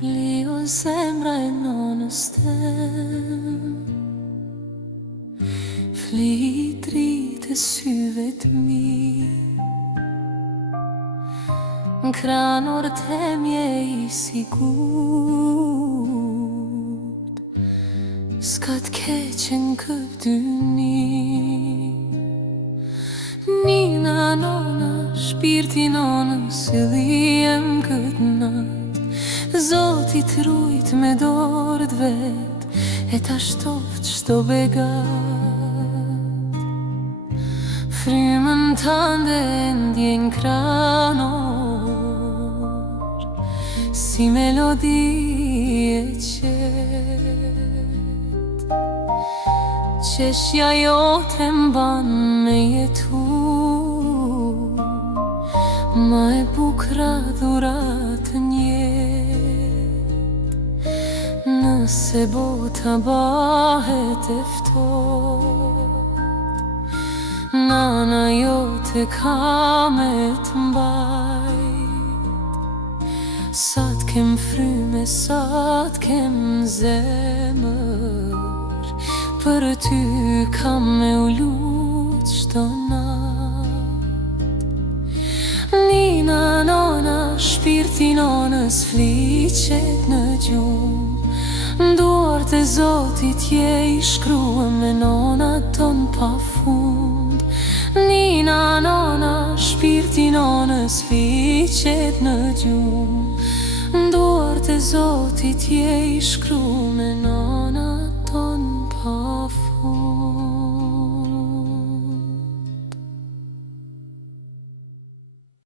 Fliu zemra e nonës tem, fli dritë e syve t'mi, n'kranor tem je I sigurt, s'ka t'keqen këpdyni. Nina, nona, shpirti nonës e dhijem këtë natë, Zoti t'rujt me dorët vet, e ta shtoft shto begat. Frymën tande ndjen kranor, si melodi e qet. Qeshja jote mban me jetu, ma e bukra dhurat njet. Nëse bota bahet e ftoht, nana jote ka me t'mbajt. Sa t'kem fryme, sa t'kem zemër, për ty kam me u lut çdo nat. Nina, nona, shpirti nonës fliqet në gjumë, Duart e Zotit je I shkruan me nona ton pa fund. Nina, nona, shpirti nonës fliqet në gjumë, Duart e Zotit je I shkruan me nona